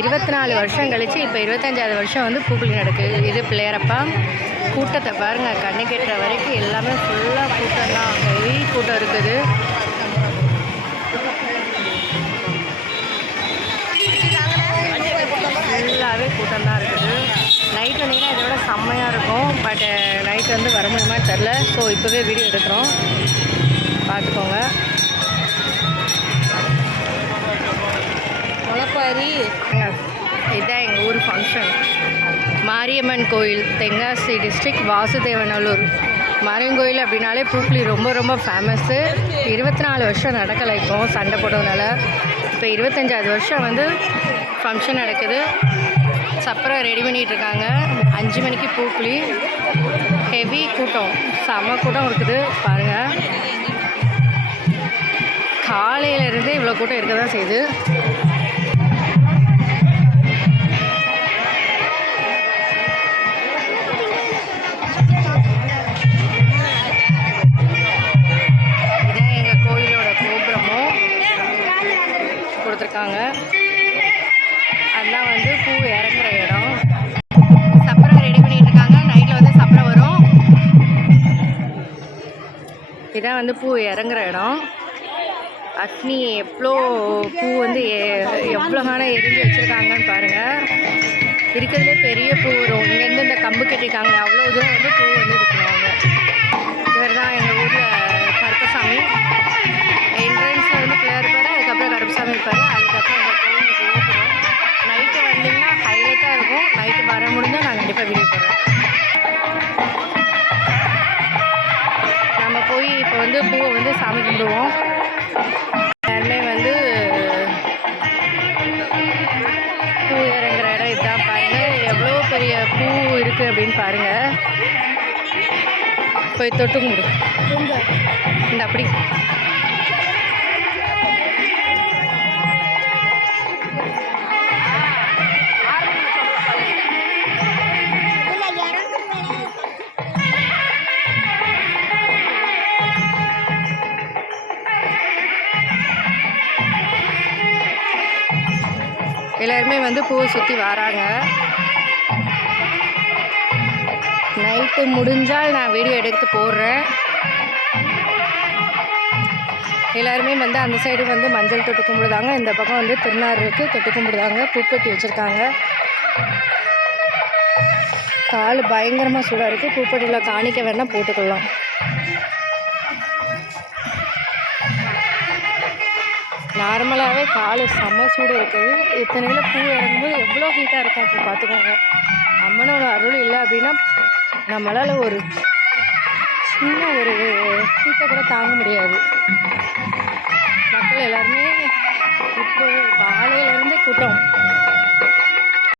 24 வருஷம் கழித்து இப்போ 25வது வருஷம் வந்து பூக்குழி நடக்குது. இது பிள்ளையாரப்பா. கூட்டத்தை பாருங்கள், கண்ணு கெட்டுற வரைக்கும் எல்லாமே ஃபுல்லாக கூட்டம் தான். ஹெவி கூட்டம் இருக்குது. ஃபுல்லாகவே கூட்டம் தான் இருக்குது. நைட் வந்தீங்கன்னா இதை விட செம்மையாக இருக்கும். பட் நைட் வந்து வர முடியுமான்னு தெரில. ஸோ இப்போவே வீடியோ எடுக்கிறோம், பார்த்துக்கோங்க. முளைப்பாரி இதுதான் எங்கள் ஊர் ஃபங்க்ஷன். மாரியம்மன் கோயில், தென்காசி டிஸ்ட்ரிக்ட், வாசுதேவநல்லூர். மாரியம்மன் கோயில் அப்படின்னாலே பூக்குழி ரொம்ப ரொம்ப ஃபேமஸ்ஸு. 24 வருஷம் நடக்கலை. இப்போ சண்டை போட்டதுனால இப்போ 25வது வருஷம் வந்து ஃபங்க்ஷன் நடக்குது. சப்பரம் ரெடி பண்ணிகிட்ருக்காங்க. 5 மணிக்கு பூக்குழி. ஹெவி கூட்டம், செம கூட்டம் இருக்குது பாருங்கள். காலையிலேருந்தே இவ்வளோ கூட்டம் இருக்க தான் செய்யுது. இதான் எங்கள் கோயிலோட கோபுரமும் கொடுத்துருக்காங்க. அதுதான் வந்து பூ இறங்குற இடம். சப்பரம் ரெடி பண்ணிட்டு இருக்காங்க. நைட்டில் வந்து சப்பரம் வரும். இதான் வந்து பூ இறங்குற இடம். அக்னி எவ்வளோ பூ வந்து எவ்வளோ காலம் எரிஞ்சு வச்சுருக்காங்கன்னு பாருங்கள். இருக்கிறதுலே பெரிய பூ வரும். இங்கேருந்து இந்த கம்பு கட்டியிருக்காங்க, அவ்வளோ தூரம் வந்து பூ வந்து இருக்கிறாங்க. இவர் தான் எங்கள் ஊரில் கருப்பசாமி. என்ட்ரன்ஸில் வந்து பிள்ளையார் இருப்பார், அதுக்கப்புறம் கருப்பசாமி இருப்பார், அதுக்கப்புறம் இந்த கோயில் கோபுரம். நைட்டு வந்தீங்கன்னா ஹைலைட்டாக இருக்கும். நைட்டு வர முடிஞ்சால் நான் கண்டிப்பாக வீடியோ போடுறேன். நம்ம போய் இப்போ வந்து பூவை வந்து சாமி கும்பிடுவோம். எல்லாருமே வந்து பூ இறங்குற இடம் இதுதான். பாருங்கள் எவ்வளோ பெரிய பூ இருக்குது அப்படின்னு பாருங்கள். போய் தொட்டு கும்பிடு. இந்த அப்படி எல்லாருமே வந்து பூவை சுற்றி வராங்க. நைட்டு முடிஞ்சால் நான் வீடியோ எடுத்து போடுறேன். எல்லாருமே வந்து அந்த சைடு வந்து மஞ்சள் தொட்டு கும்பிடுதாங்க. இந்த பக்கம் வந்து திருநாறு இருக்குது, தொட்டு கும்பிடுதாங்க. பூப்பட்டி வச்சுருக்காங்க. கால் பயங்கரமாக சூடாக இருக்குது. பூப்பட்டியில் காணிக்க வேணால் போட்டுக்கலாம். நார்மலாகவே கால் செம்ம சூடு இருக்குது. இத்தனையில் பூ இறங்கும்போது எவ்வளோ ஹீட்டாக இருக்கும். அப்போ பார்த்துக்கோங்க. அம்மனோட அருள் இல்லை அப்படின்னா நம்மளால் ஒரு சின்ன ஒரு ஹீட்டை கூட தாங்க முடியாது. மக்கள் எல்லாருமே இப்போ காலையிலேருந்தே கூட்டம்.